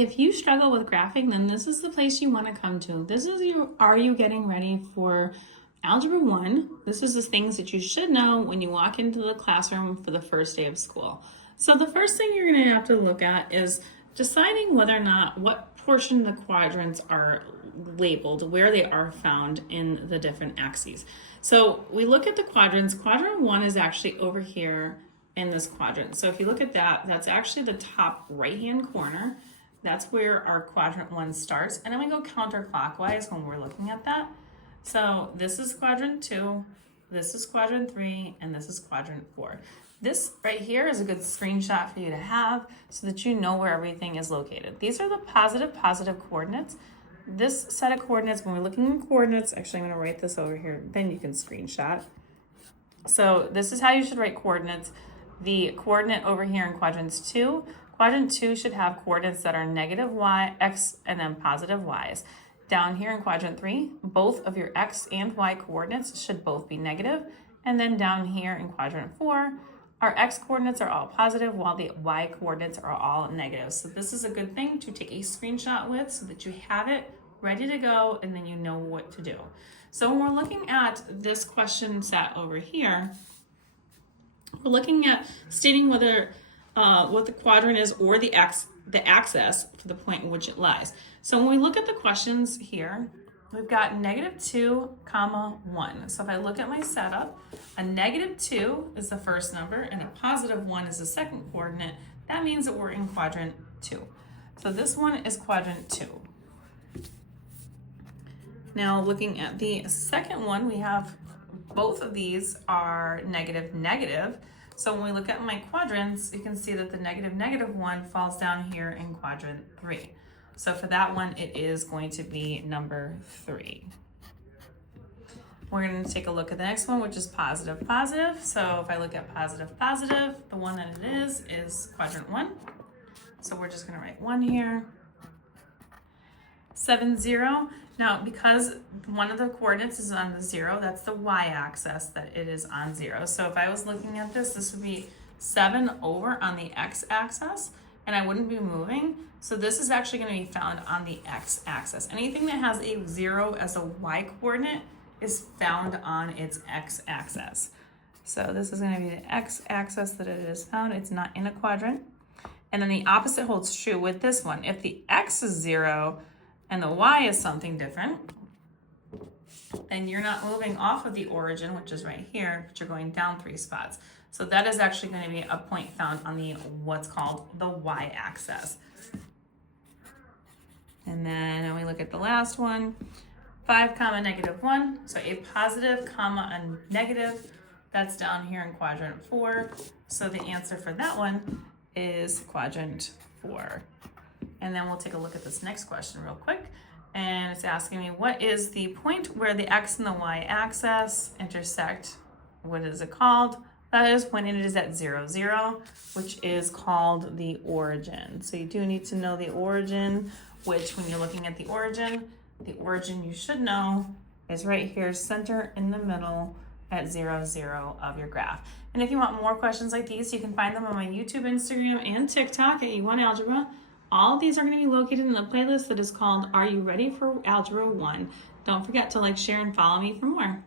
If you struggle with graphing, then this is the place you want to come to. This is your Are You Getting Ready for Algebra 1? This is the things that you should know when you walk into the classroom for the first day of school. So the first thing you're going to have to look at is deciding whether or not what portion of the quadrants are labeled, where they are found in the different axes. So we look at the quadrants. Quadrant 1 is actually over here in this quadrant. So if you look at that, that's actually the top right-hand corner. That's where our quadrant 1 starts. And then we go counterclockwise when we're looking at that. So this is quadrant 2, this is quadrant 3, and this is quadrant 4. This right here is a good screenshot for you to have so that you know where everything is located. These are the positive coordinates. This set of coordinates, when we're looking at coordinates, actually I'm going to write this over here, then you can screenshot. So this is how you should write coordinates. The coordinate over here in quadrant 2 should have coordinates that are negative y, x, and then positive y's. Down here in quadrant 3, both of your x and y coordinates should both be negative. And then down here in quadrant 4, our x coordinates are all positive while the y coordinates are all negative. So this is a good thing to take a screenshot with so that you have it ready to go and then you know what to do. So when we're looking at this question set over here, we're looking at stating whether what the quadrant is or the axis for the point in which it lies. So when we look at the questions here, we've got -2, 1. So if I look at my setup, a -2 is the first number and a +1 is the second coordinate. That means that we're in quadrant 2. So this one is quadrant 2. Now looking at the second one, we have both of these are negative. So when we look at my quadrants, you can see that the -1 falls down here in quadrant 3. So for that one, it is going to be number 3. We're going to take a look at the next one, which is positive. So if I look at positive, the one that it is quadrant 1. So we're just going to write 1 here. 7, 0. Now, because one of the coordinates is on the 0, that's the y-axis that it is on 0. So if I was looking at this, this would be 7 over on the x-axis, and I wouldn't be moving. So this is actually going to be found on the x-axis. Anything that has a 0 as a y-coordinate is found on its x-axis. So this is going to be the x-axis that it is found. It's not in a quadrant. And then the opposite holds true with this one. If the x is 0, and the y is something different, then you're not moving off of the origin, which is right here, but you're going down 3 spots. So that is actually going to be a point found on the what's called the y-axis. And then when we look at the last one, 5, -1. So a positive, a negative, that's down here in quadrant 4. So the answer for that one is quadrant 4. And then we'll take a look at this next question real quick. And it's asking me, what is the point where the x and the y-axis intersect? What is it called? That is when it is at 0, 0, which is called the origin. So you do need to know the origin, which when you're looking at the origin you should know is right here, center in the middle at 0, 0 of your graph. And if you want more questions like these, you can find them on my YouTube, Instagram, and TikTok at YouWantAlgebra. All of these are going to be located in the playlist that is called Are You Ready for Algebra 1? Don't forget to like, share, and follow me for more.